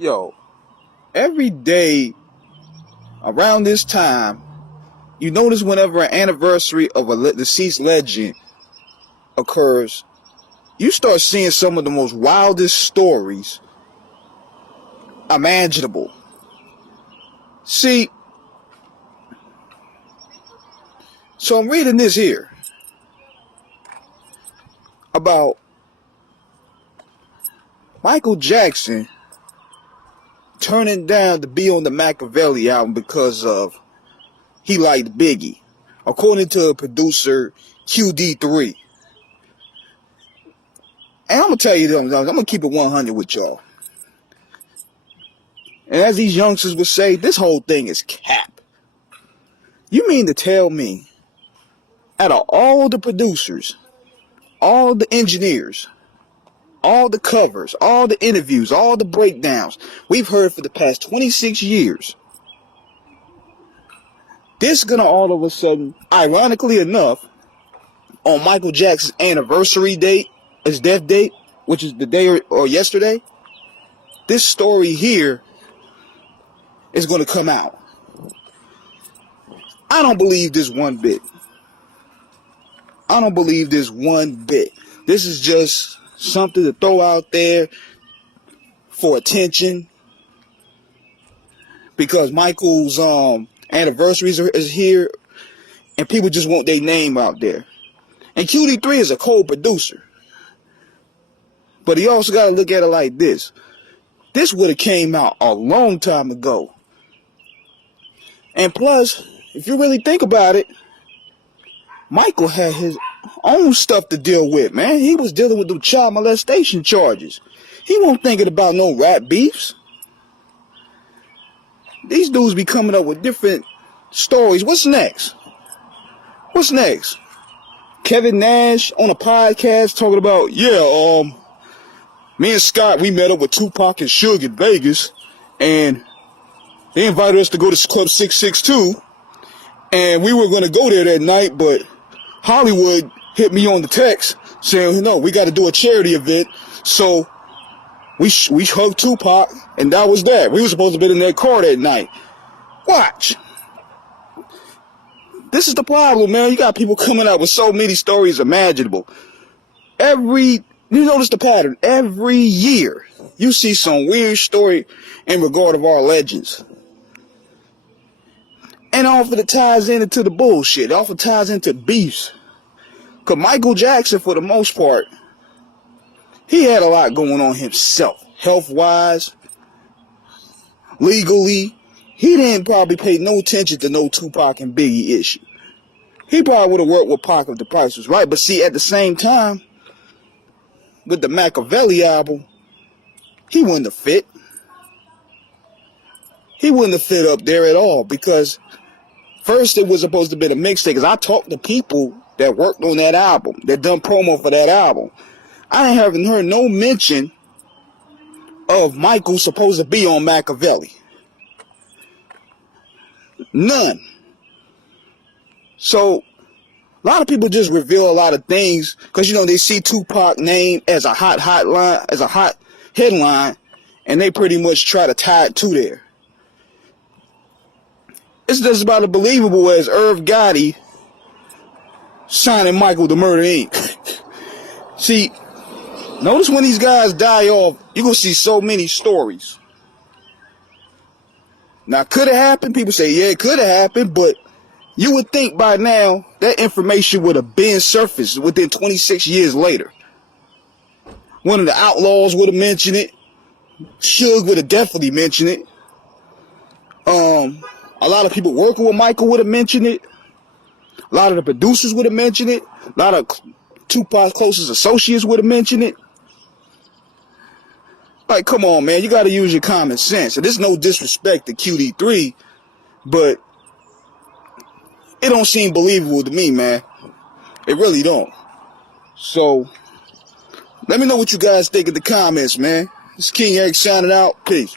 Yo, every day around this time, you notice whenever an anniversary of a deceased legend occurs, you start seeing some of the most wildest stories imaginable. See, so I'm reading this here about Michael Jackson turning down to be on the Makaveli album because of he liked Biggie, according to producer QD3. And I'm gonna tell you them, I'm gonna keep it 100 with y'all. And as these youngsters would say, this whole thing is cap. You mean to tell me, out of all the producers, all the engineers, all the covers, all the interviews, all the breakdowns we've heard for the past 26 years, this is gonna all of a sudden, ironically enough, on Michael Jackson's anniversary date, his death date, which is the day or yesterday, this story here is going to come out. I don't believe this one bit. I don't believe this one bit. This is just something to throw out there for attention because Michael's anniversary is here and people just want their name out there. And QD3 is a co-producer. But he also got to look at it like this. This would have came out a long time ago. And plus, if you really think about it, Michael had his own stuff to deal with, man. He was dealing with the child molestation charges. He wasn't thinking about no rap beefs. These dudes be coming up with different stories. What's next? What's next? Kevin Nash on a podcast talking about, me and Scott, we met up with Tupac and Suge in Vegas, and they invited us to go to Club 662, and we were going to go there that night, but Hollywood hit me on the text saying, no, we got to do a charity event, so we hugged Tupac, and that was that. We were supposed to be in that car that night. Watch. This is the problem, man. You got people coming out with so many stories imaginable. You notice the pattern. Every year, you see some weird story in regard of our legends. And often it ties into the bullshit. It often ties into beefs. Because Michael Jackson, for the most part, he had a lot going on himself. Health-wise, legally. He didn't probably pay no attention to no Tupac and Biggie issue. He probably would have worked with Pac if the price was right. But see, at the same time, with the Makaveli album, he wouldn't have fit. He wouldn't have fit up there at all because first it was supposed to be a mixtape. Because I talked to people that worked on that album, that done promo for that album. I haven't heard no mention of Michael supposed to be on Makaveli. None. So a lot of people just reveal a lot of things because, they see Tupac name as a hot headline, and they pretty much try to tie it to there. It's just about as believable as Irv Gotti signing Michael to Murder Inc. See, notice when these guys die off, you're going to see so many stories. Now, could it happen? People say, yeah, it could have happened, but you would think by now that information would have been surfaced within 26 years later. One of the Outlaws would have mentioned it. Suge would have definitely mentioned it. A lot of people working with Michael would have mentioned it. A lot of the producers would have mentioned it. A lot of Tupac's closest associates would have mentioned it. Like, come on, man. You got to use your common sense. And there's no disrespect to QD3, but it don't seem believable to me, man. It really don't. So, let me know what you guys think in the comments, man. This is King Eric signing out. Peace.